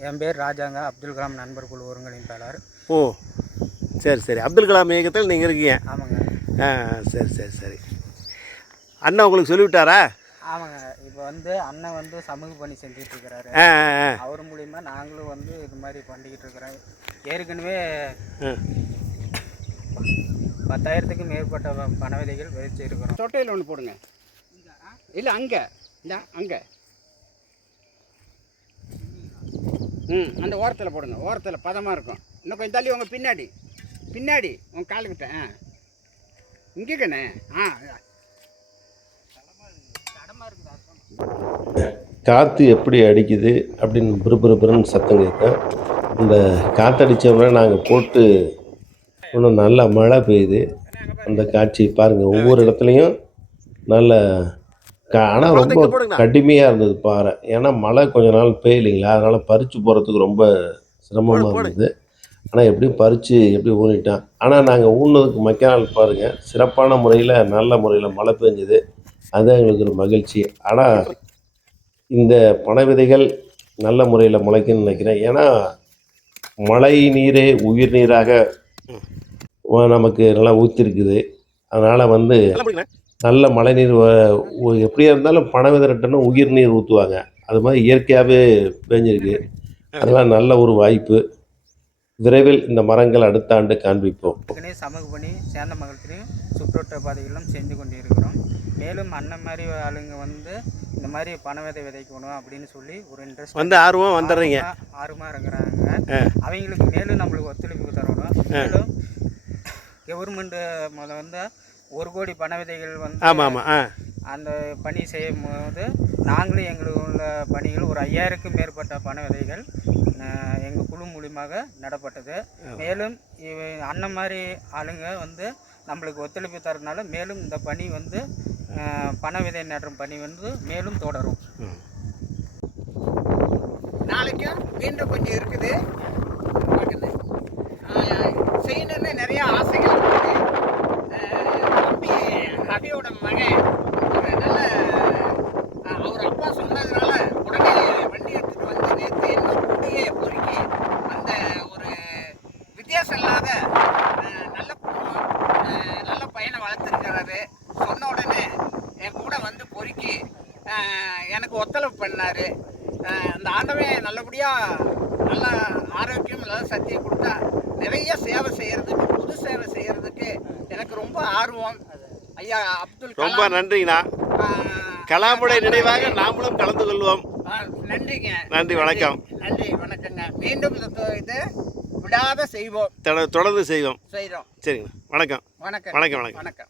என் பேர் ராஜாங்க. அப்துல் கலாம் நண்பர் குழு ஒருங்கிணைப்பாளர் ஓ சரி சரி. அப்துல் கலாம் இயக்கத்தில் நீங்கள் இருக்கீங்க. ஆமாங்க. ஆ சரி சரி சரி. அண்ணா உங்களுக்கு சொல்லிவிட்டாரா? ஆமாங்க. இப்போ வந்து அண்ணன் வந்து சமூக பணி செஞ்சுட்டு இருக்கிறாரு. ஆ ஆ, ஆ. அவர் மூலிமா நாங்களும் வந்து இது மாதிரி பண்ணிக்கிட்டு இருக்கிறோம். ஏற்கனவே ஆ. பத்தாயிரத்துக்கு மேற்பட்ட வ- பண விதைகள் விதைச்சு இருக்கிறோம் தொட்டையில் ஒன்று போடுங்க. இல்லை அங்கே. இந்த அங்கே. ம். அந்த ஓரத்தில் போடுங்க. ஓரத்தில் பதமாக இருக்கும். இன்னும் கொஞ்சம் தள்ளி உங்கள் பின்னாடி. பின்னாடி. உங்கள் காலுக்கிட்ட ஆ. இங்கே கண்ணே ஆ காற்று எப்படி அடிக்குது அப்படின்னு பிறுபிறுபிறுன்னு சத்தம் கேட்கும் இந்த காற்றடிச்சோம்னா நாங்கள் போட்டு இன்னும் நல்லா மழை பெய்யுது. அந்த காட்சி பாருங்கள் ஒவ்வொரு இடத்துலையும் நல்ல ஆனால் ரொம்ப கடுமையாக இருந்தது பாறை. ஏன்னா மழை கொஞ்ச நாள் பெய்யலைங்களா? அதனால் பறித்து போகிறதுக்கு ரொம்ப சிரமமாக இருந்தது. ஆனால் எப்படியும் பறித்து எப்படி ஊனிட்டான் ஆனால் நாங்கள் ஊனதுக்கு மக்க நாள் பாருங்கள் சிறப்பான முறையில் நல்ல முறையில் மழை பெஞ்சுது. அதுதான் எங்களுக்கு ஒரு மகிழ்ச்சி. ஆனால் இந்த பனை விதைகள் நல்ல முறையில் முளைக்கும்னு நினைக்கிறேன். ஏன்னா மழை நீரே உயிர் நீராக நமக்கு நல்லா ஊற்றிருக்குது அதனால் வந்து நல்லா பிடிக்கல நல்ல மழை நீர் வ- ஒ- எப்படியா இருந்தாலும் பனை விதை நட்டோன்னா உயிர் நீர் ஊற்றுவாங்க அது மாதிரி இயற்கையாகவே பேஞ்சிருக்கு. அதெல்லாம் நல்ல ஒரு வாய்ப்பு. விரைவில் இந்த மரங்கள் அடுத்த ஆண்டு காண்பிப்போம். சமூக பணி சேர்ந்த மகத்திலையும் சுற்றுவட்ட பாதைகளும் செஞ்சு கொண்டு இருக்கிறோம் மேலும் அண்ணன் மாதிரி ஆளுங்க வந்து இந்த மாதிரி பண விதை விதைக்கணும் அப்படின்னு சொல்லி ஒரு இன்ட்ரெஸ்ட் வந்து ஆர்வம் வந்துடுறீங்க. ஆர்வமாக இருக்கிறாங்க. அவங்களுக்கு மேலும் நம்மளுக்கு ஒத்துழைப்பு தரணும். மேலும் கவர்மெண்ட் முத வந்து ஒரு கோடி பண விதைகள் வந்து ஆமாம் ஆமாம் ஆ. அந்த பணி செய்யும் போது நாங்களும் எங்களுக்கு உள்ள பணிகள் ஒரு ஐயாயிரக்கும் மேற்பட்ட பண விதைகள் எங்கள் குழு மூலியமாக நடப்பட்டது. மேலும் இவ அண்ணன் மாதிரி ஆளுங்க வந்து நம்மளுக்கு ஒத்துழைப்பு தரனால மேலும் இந்த பணி வந்து பண விதை நடும் பணி வந்து மேலும் தொடரும். நாளைக்கும் மீண்டும் கொஞ்சம் இருக்குது. செய்யணும்னு நிறைய ஆசைகள் பையனை வளர்த்துருக்கிறாரு சொன்ன உடனே என் கூட வந்து பொறுக்கி எனக்கு ஒத்துழைப்பு பண்ணாரு. அந்த ஆண்டவன் நல்லபடியாக நல்ல ஆரோக்கியம் நல்ல சக்தியை கொடுத்தா நிறைய சேவை செய்யறதுக்கு பொது சேவை செய்யறதுக்கு எனக்கு ரொம்ப ஆர்வம். ஐயா அப்துல் ரொம்ப நன்றிங்கண்ணா. கலாமுடைய நினைவாக நாமளும் கலந்து கொள்வோம். நன்றிங்க. நன்றி வணக்கம். நன்றி வணக்கங்க. மீண்டும் இந்த இது விடாத செய்வோம். தொட- தொடர்ந்து செய்வோம். செய்கிறோம் சரிங்கண்ணா வணக்கம். வணக்கம். வணக்கம், வணக்கம். வணக்கம்.